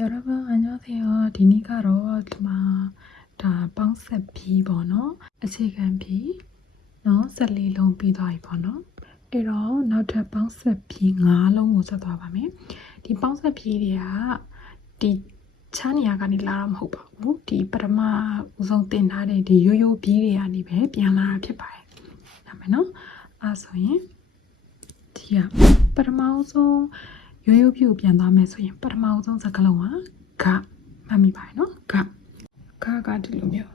여러분 안녕하세요. 디니가로 다 빵셋 비 번호 아치간 비 너 살리롱 비다이 번호 이런 나트 빵셋 비 ngaalongကိုဆက်သွားပါမယ်ဒီပေါင်းဆက်ပြီးတွေကဒီချားနေရကနေလာတော့မဟုတ်ပါဘူးဒီပထမဦးဆုံးတင်ထားတဲ့ဒီရိုးရိုးပြီးတွေကနေပဲပြန်လာတာဖြစ်ပါတယ်ဒါမယ်နော်အဲ့ဆိုရင်ဒီကပထမဦးဆုံးရိုးရိုးပြီးကိုပြန်သွားမယ်ဆိုရင်ပထမဦးဆုံးစကားလုံးကမှတ်မိပါတယ်နော်ကဒီလိုမျိုး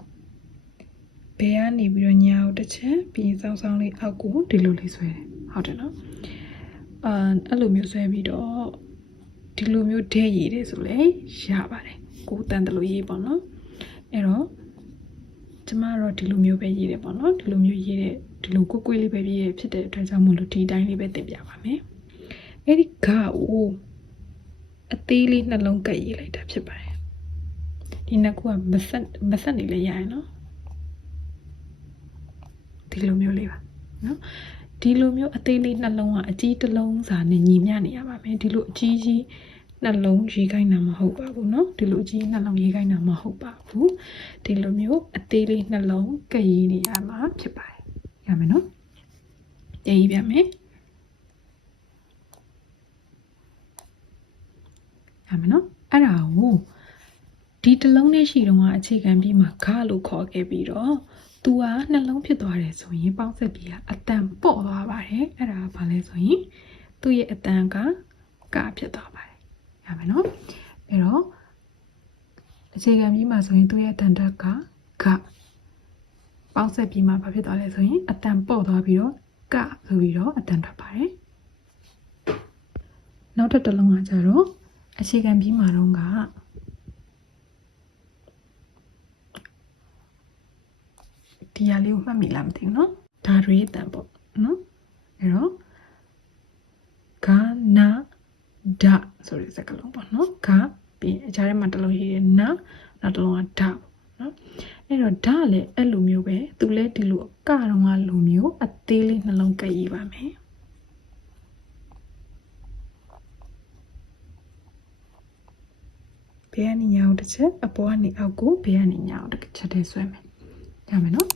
ဘယ်ကနေပြီးတော့ညာကိုတစ်ချက်ပြီးစောင်းစောင်းလေးအောက်ကိုဒီလိုလေးဆွဲတယ်ဟုတ်တယ်နော်အဲ့လိုမျိုးဆွဲပြီးတော့ဒီလိုမျိုးဒဲရည်တယ်ဆိုလေရပါတယ်ကိုတန်တယ်လို့ရေးပေါ့နော်အဲ့တော့ကျမတော့ဒီလိုမျိုးပဲရေးတယ်ပေါ့နော်ဒီလိုမျိုးရေးတဲ့ဒီလိုကွလေးပဲရေးရဖြစ်တဲ့အတွက်ကြောင့်မို့လို့ဒီတိုင်းလေးပဲတင်ပြပါမယ်အဲ့ဒီကိုအသေးလေးနှလုံးကပ်ရေးလိုက်တာဖြစ်ပါတယ်ဒီနှစ်ခုကမဆက်နေလဲရရင်နော်ဒီလိုမျိုးလေးပါနော်ဒီလိုမျိုးအသေးလေးနှလုံးကအကြီးတစ်လုံးစာနဲ့ညီမျှနေရပါမယ်ဒီလိုအကြီးကြီးနှလုံးရေးခိုင်းတာမဟုတ်ပါဘူးနော်ဒီလိုအကြီးနှလုံးရေးခိုင်းတာမဟုတ်ပါဘူးဒီလိုမျိုးအသေးလေးနှလုံးကပ်ရေးနေရမှာဖြစ်ပါတယ်ရမယ်နော်တင်ရေးပြမယ်ရမယ်နော်အဲ့ဒါကိုဒီတစ်လုံးနဲ့ရှိတော့အခြေခံပြီးမှခါလို့ခေါ်ခဲ့ပြီးတော့သူကနှလုံးဖြစ်သွားတယ်ဆိုရင်ပေါင်းဆက်ပြီးအတန်ပေါ့သွားပါတယ်အဲ့ဒါကဘာလဲဆိုရင်သူ့ရဲ့အတန်ကဖြစ်သွားပါတယ်ရမယ်နော်အဲ့တော့အခြေခံပြီးမှဆိုရင်သူ့ရဲ့အတန်တက်ကပေါင်းဆက်ပြီးမှဘာဖြစ်သွားလဲဆိုရင်အတန်ပေါ့သွားပြီးတော့ဆိုပြီးတော့အတန်ထွက်ပါတယ်နောက်တစ်လုံးကကြတော့အခြေခံပြီးမှတော့ဒီရလေးကိုမှတ်မိလားမသိဘူးเนาะဒါတွေတန်ပေါ့เนาะအဲ့တော့ဂနာဒဆိုတဲ့စကားလုံးပေါ့เนาะဂပြီးအကြားထဲမှာတစ်လုံးရေးရနောက်တစ်လုံးကဒပေါ့เนาะအဲ့တော့ဒလည်းအဲ့လိုမျိုးပဲသူလည်းဒီလိုကတော့လိုမျိုးအသေးလေးနှလုံးကပ်ရေးပါမယ်ဘေးကနေညာကိုတစ်ချက်အပေါ်ကနေအောက်ကိုဘေးကနေညာကိုတစ်ချက်တည်းဆွဲမယ်ရမယ်နော်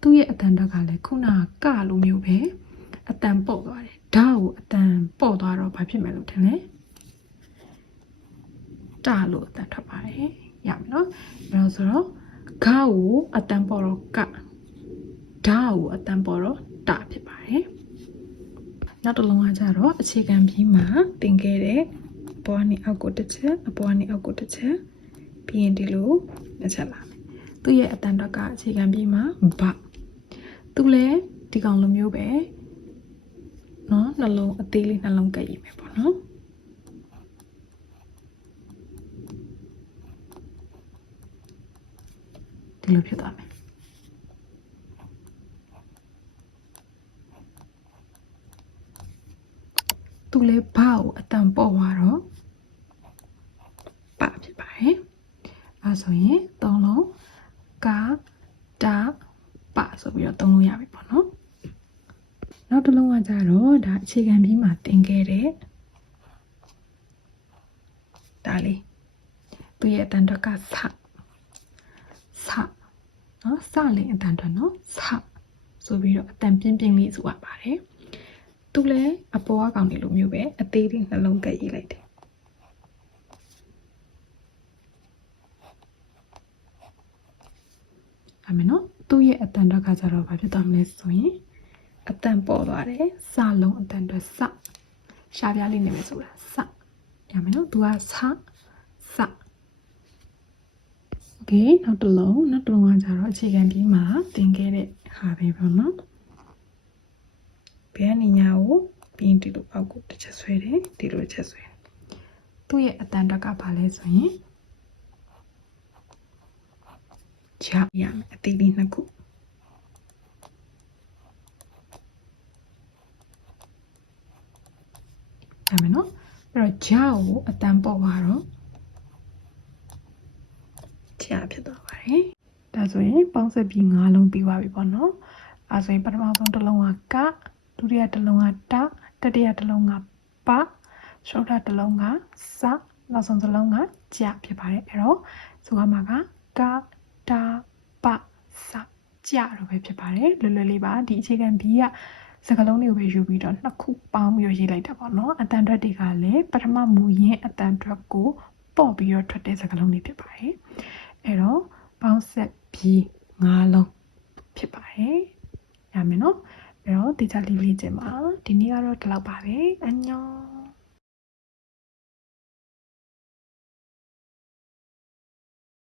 သူ့ရဲ့အတန်တက်ကလည်းခုနကလိုမျိုးပဲအတန်ပေါ့သွားတယ်ဓာတ်ကိုအတန်ပေါ့သွားတော့ဘာဖြစ်မယ်လို့ထင်လဲတာလို့အတန်ထွက်ပါတယ်ရမယ်နော်အဲတော့ဆိုတော့ဂါကိုအတန်ပေါ့တော့ဓာတ်ကိုအတန်ပေါ့တော့တာဖြစ်ပါတယ်နောက်တစ်လုံးကကြတော့အခြေခံပြီးမှတင်ခဲ့တဲ့ပေါ်ကနေအောက်ကိုတစ်ချက်အပေါ်ကနေအောက်ကိုတစ်ချက်ပြီးရင်ဒီလိုတစ်ချက်လာမယ်သူ့ရဲ့အတန်တက်ကအခြေခံပြီးမှသူလည်းဒီကောင်လိုမျိုးပဲเนาะနှလုံးအသေးလေးနှလုံးကပ်ရေးမယ်ပေါ့နော်ဒီလိုဖြစ်သွားမယ်သူလည်းဘာကိုအတန်ပေါ့သွားတော့ဖြစ်ပါတယ်အဲဆိုရင်သုံးလုံးတာဆိုပြီးတော့သုံးလို့ရပြီပေါ့နော်နောက်တစ်လုံးကကြတော့ဒါအခြေခံပြီးမှတင်ခဲ့တဲ့ဒါလေးသူရဲ့အတန်တော့ကစနော်စလေးအတန်တော့နော်ဆိုပြီးတော့အတန်ပြင်းလေးဆိုရပါတယ်သူလည်းအပေါ်ကကောင်နေလိုမျိုးပဲအသေးလေးနှလုံးကပ်ရေးလိုက်တယ်အမေနော်သူ့ရဲ့အတန်တော့ကကြတော့ဘာဖြစ်သွားမလဲဆိုရင်အတန်ပေါ်သွားတယ်စလုံးအတန်တော့ရှားပြားလေးနေမယ်ဆိုတာရမယ်နော်သူကโอเคနောက်တစ်လုံးကကြတော့အခြေခံပြီးမှတင်ခဲ့တဲ့ဟာပဲပေါ့နော်ဘယ်ကနေညာကိုပြီးဒီလိုအောက်ကိုတစ်ချက်ဆွဲတယ်ဒီလိုတစ်ချက်ဆွဲသူ့ရဲ့အတန်တော့ကဘာလဲဆိုရင်ချရမယ်အသေးလေးနှစ်ခုရမယ်နော်အဲ့တော့ဂျာကိုအတန်ပေါ့သွားတော့ချဖြစ်သွားပါတယ်ဒါဆိုရင်ပေါင်းဆက်ပြီး5လုံးပြီးသွားပြီပေါ့နော်အဲဆိုရင်ပထမဆုံးတစ်လုံးကဒုတိယတစ်လုံးကတတိယတစ်လုံးကပရှုံးတစ်လုံးကစ နောက်ဆုံးစလုံးကကြဖြစ်ပါတယ်အဲ့တော့ဆိုရမှာကကတာပစကြလို့ပဲဖြစ်ပါတယ်လွယ်လွယ်လေးပါဒီအခြေခံ B ကစကားလုံးတွေကိုပဲယူပြီးတော့နှစ်ခုပေါင်းပြီးတော့ရေးလိုက်တာပေါ့နော်အတန်ထွက်တွေကလည်းပထမမူရင်းအတန်ထွက်ကိုပေါ့ပြီးတော့ထွက်တဲ့စကားလုံးတွေဖြစ်ပါတယ်အဲ့တော့ပေါင်းဆက်ပြီး5လုံးဖြစ်ပါတယ်ရမယ်နော်အဲ့တော့တေချာလေးလေးကျင်ပါဒီနေ့ကတော့ဒီလောက်ပါပဲအညော